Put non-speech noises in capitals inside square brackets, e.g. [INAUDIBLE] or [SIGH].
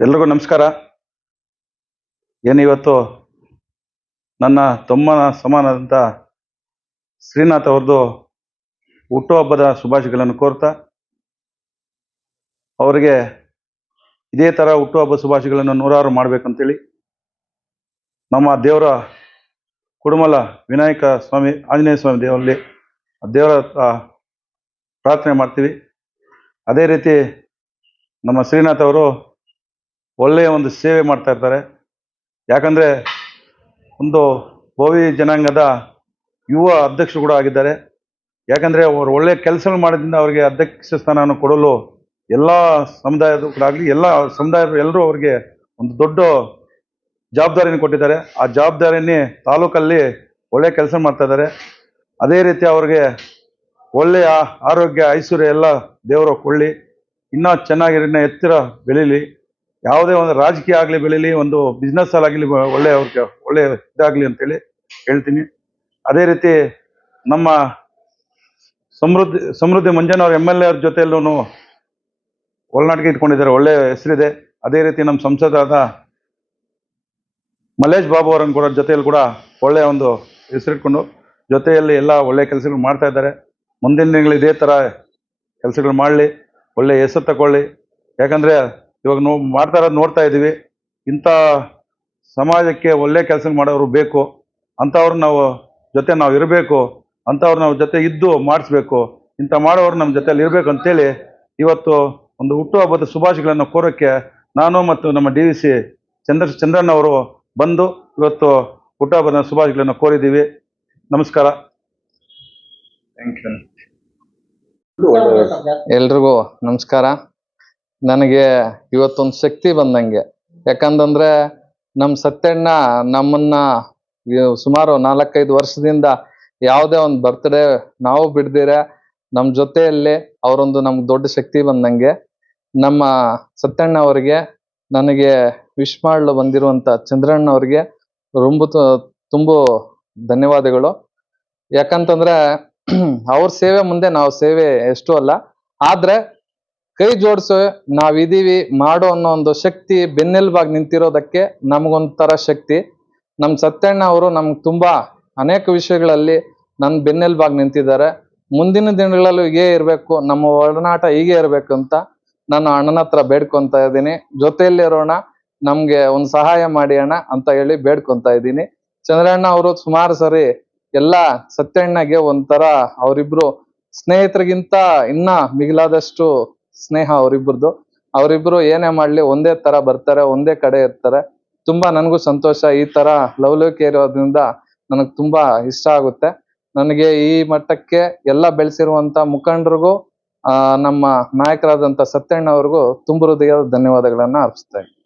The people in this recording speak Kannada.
ಎಲ್ರಿಗೂ ನಮಸ್ಕಾರ. ಏನಿವತ್ತು? ನನ್ನ ತಮ್ಮನ ಸಮಾನದಂಥ ಶ್ರೀನಾಥ್ ಅವ್ರದ್ದು ಹುಟ್ಟುಹಬ್ಬದ ಶುಭಾಶಯಗಳನ್ನು ಕೋರ್ತಾ, ಅವರಿಗೆ ಇದೇ ಥರ ಹುಟ್ಟುಹಬ್ಬ ಶುಭಾಶಯಗಳನ್ನು ನೂರಾರು ಮಾಡಬೇಕಂತೇಳಿ, ನಮ್ಮ ದೇವರ ಕುಡುಮಲ ವಿನಾಯಕ ಸ್ವಾಮಿ, ಆಂಜನೇಯ ಸ್ವಾಮಿ ದೇವರಲ್ಲಿ ದೇವರ ಪ್ರಾರ್ಥನೆ ಮಾಡ್ತೀವಿ. ಅದೇ ರೀತಿ ನಮ್ಮ ಶ್ರೀನಾಥ್ ಅವರು ಒಳ್ಳೆಯ ಒಂದು ಸೇವೆ ಮಾಡ್ತಾ ಇರ್ತಾರೆ ಯಾಕಂದರೆ ಒಂದು ಭೋವಿ ಜನಾಂಗದ ಯುವ ಅಧ್ಯಕ್ಷರು ಕೂಡ ಆಗಿದ್ದಾರೆ. ಯಾಕಂದರೆ ಅವರು ಒಳ್ಳೆಯ ಕೆಲಸ ಮಾಡೋದ್ರಿಂದ ಅವರಿಗೆ ಅಧ್ಯಕ್ಷ ಸ್ಥಾನವನ್ನು ಕೊಡಲು ಎಲ್ಲ ಸಮುದಾಯದ ಕೂಡ ಆಗಲಿ, ಎಲ್ಲ ಸಮುದಾಯದ ಎಲ್ಲರೂ ಅವರಿಗೆ ಒಂದು ದೊಡ್ಡ ಜವಾಬ್ದಾರಿಯನ್ನು ಕೊಟ್ಟಿದ್ದಾರೆ. ಆ ಜವಾಬ್ದಾರಿಯನ್ನೇ ತಾಲೂಕಲ್ಲಿ ಒಳ್ಳೆಯ ಕೆಲಸ ಮಾಡ್ತಾ ಇದ್ದಾರೆ. ಅದೇ ರೀತಿ ಅವ್ರಿಗೆ ಒಳ್ಳೆಯ ಆರೋಗ್ಯ, ಐಶ್ವರ್ಯ ಎಲ್ಲ ದೇವರು ಕೊಳ್ಳಿ ಇನ್ನೂ ಚೆನ್ನಾಗಿರಿನ ಎತ್ತರ ಬೆಳೀಲಿ. ಯಾವುದೇ ಒಂದು ರಾಜಕೀಯ ಆಗಲಿ ಬೆಳೀಲಿ, ಒಂದು ಬಿಸ್ನೆಸ್ ಆಗಲಿ ಒಳ್ಳೆ ಅವ್ರಿಗೆ, ಒಳ್ಳೆ ಇದಾಗಲಿ ಅಂತೇಳಿ ಹೇಳ್ತೀನಿ. ಅದೇ ರೀತಿ ನಮ್ಮ ಸಮೃದ್ಧಿ ಸಮೃದ್ಧಿ ಮಂಜನವ್ರ ಎಂ ಎಲ್ ಎ ಅವ್ರ ಜೊತೆಯಲ್ಲೂ ಒಳನಾಟಿಗೆ ಇಟ್ಕೊಂಡಿದ್ದಾರೆ, ಒಳ್ಳೆ ಹೆಸರಿದೆ. ಅದೇ ರೀತಿ ನಮ್ಮ ಸಂಸದರಾದ ಮಲ್ಲೇಶ್ ಬಾಬು ಅವರನ್ನು ಕೂಡ ಜೊತೆಯಲ್ಲಿ ಕೂಡ ಒಳ್ಳೆ ಒಂದು ಹೆಸರಿಟ್ಕೊಂಡು ಜೊತೆಯಲ್ಲಿ ಎಲ್ಲ ಒಳ್ಳೆ ಕೆಲಸಗಳು ಮಾಡ್ತಾ ಇದ್ದಾರೆ. ಮುಂದಿನ ದಿನಗಳು ಇದೇ ಥರ ಕೆಲಸಗಳು ಮಾಡಲಿ, ಒಳ್ಳೆ ಹೆಸರು ತಗೊಳ್ಳಿ. ಯಾಕಂದರೆ ಇವಾಗ ನಾವು ಮಾಡ್ತಾ ಇರೋದು ನೋಡ್ತಾ ಇದ್ದೀವಿ. ಇಂಥ ಸಮಾಜಕ್ಕೆ ಒಳ್ಳೆ ಕೆಲಸ ಮಾಡೋರು ಬೇಕು. ಅಂಥವ್ರು ನಾವು ಜೊತೆ ನಾವು ಇರಬೇಕು. ಅಂಥವ್ರು ನಾವು ಜೊತೆ ಇದ್ದು ಮಾಡಿಸ್ಬೇಕು. ಇಂಥ ಮಾಡೋರು ನಮ್ಮ ಜೊತೆಯಲ್ಲಿ ಇರಬೇಕು ಅಂತೇಳಿ ಇವತ್ತು ಒಂದು ಹುಟ್ಟುಹಬ್ಬದ ಶುಭಾಶಯಗಳನ್ನು ಕೋರೋಕ್ಕೆ ನಾನು ಮತ್ತು ನಮ್ಮ ಡಿ ವಿ ಸಿ ಚಂದ್ರ ಚಂದ್ರಣ್ಣ ಅವರು ಬಂದು ಇವತ್ತು ಹುಟ್ಟುಹಬ್ಬದ ಶುಭಾಶಯಗಳನ್ನು ಕೋರಿದ್ದೀವಿ. ನಮಸ್ಕಾರ. ಥ್ಯಾಂಕ್ ಯು ಎಲ್ರಿಗೂ ನಮಸ್ಕಾರ. ನನಗೆ ಇವತ್ತೊಂದು ಶಕ್ತಿ ಬಂದಂಗೆ ಯಾಕಂತಂದ್ರೆ ನಮ್ಮ ಸತ್ಯಣ್ಣ ನಮ್ಮನ್ನ ಇವ್ ಸುಮಾರು ನಾಲ್ಕೈದು ವರ್ಷದಿಂದ ಯಾವುದೇ ಒಂದು ಬರ್ತ್ಡೇ ನಾವು ಬಿಡ್ದಿರ ನಮ್ಮ ಜೊತೆಯಲ್ಲಿ ಅವರೊಂದು ನಮ್ಗೆ ದೊಡ್ಡ ಶಕ್ತಿ ಬಂದಂಗೆ ನಮ್ಮ ಸತ್ಯಣ್ಣ ಅವರಿಗೆ ನನಗೆ ವಿಶ್ ಮಾಡಲು ಬಂದಿರುವಂತ ಚಂದ್ರಣ್ಣ ಅವರಿಗೆ ரொம்ப ತುಂಬು ಧನ್ಯವಾದಗಳು ಯಾಕಂತಂದ್ರೆ [CLEARS THROAT] ಅವ್ರ ಸೇವೆ ಮುಂದೆ ನಾವು ಸೇವೆ ಎಷ್ಟು ಅಲ್ಲ ಆದ್ರೆ ಕೈ ಜೋಡಿಸೋ ನಾವಿದ್ದೀವಿ ಮಾಡು ಅನ್ನೋ ಒಂದು ಶಕ್ತಿ ಬೆನ್ನೆಲುಬಾಗಿ ನಿಂತಿರೋದಕ್ಕೆ ನಮಗೊಂಥರ ಶಕ್ತಿ. ನಮ್ಮ ಸತ್ಯಣ್ಣ ಅವರು ನಮ್ಗೆ ತುಂಬ ಅನೇಕ ವಿಷಯಗಳಲ್ಲಿ ನನ್ನ ಬೆನ್ನೆಲುಬಾಗಿ ನಿಂತಿದ್ದಾರೆ. ಮುಂದಿನ ದಿನಗಳಲ್ಲೂ ಹೀಗೆ ಇರಬೇಕು, ನಮ್ಮ ಒಡನಾಟ ಹೀಗೆ ಇರಬೇಕು ಅಂತ ನಾನು ಅಣ್ಣನ ಹತ್ರ ಬೇಡ್ಕೊತಾ ಇದ್ದೀನಿ. ಜೊತೆಯಲ್ಲಿರೋಣ ನಮಗೆ ಒಂದು ಸಹಾಯ ಮಾಡಿ ಅಣ್ಣ ಅಂತ ಹೇಳಿ ಬೇಡ್ಕೊತಾ ಇದ್ದೀನಿ. ಚಂದ್ರಣ್ಣ ಅವರು ಸುಮಾರು ಸರಿ ಎಲ್ಲ ಸತ್ಯಣ್ಣಗೆ ಒಂಥರ ಅವರಿಬ್ರು ಸ್ನೇಹಿತರಿಗಿಂತ ಇನ್ನ ಮಿಗಿಲಾದಷ್ಟು ಸ್ನೇಹ ಅವರಿಬ್ರದ್ದು. ಅವರಿಬ್ರು ಏನೇ ಮಾಡ್ಲಿ ಒಂದೇ ತರ ಬರ್ತಾರೆ, ಒಂದೇ ಕಡೆ ಇರ್ತಾರೆ. ತುಂಬಾ ನನಗೂ ಸಂತೋಷ. ಈ ತರ ಲವಲವಿಕೆ ಇರೋದ್ರಿಂದ ನನಗೆ ತುಂಬಾ ಇಷ್ಟ ಆಗುತ್ತೆ. ನನಗೆ ಈ ಮಟ್ಟಕ್ಕೆ ಎಲ್ಲ ಬೆಳೆಸಿರುವಂತ ಮುಖಂಡರಿಗೂ, ಆ, ನಮ್ಮ ನಾಯಕರಾದಂತ ಸತ್ಯಣ್ಣ ಅವ್ರಿಗೂ ತುಂಬ ಹೃದಯದ ಧನ್ಯವಾದಗಳನ್ನ ಅರ್ಪಿಸ್ತಾ ಇದ್ದೀನಿ.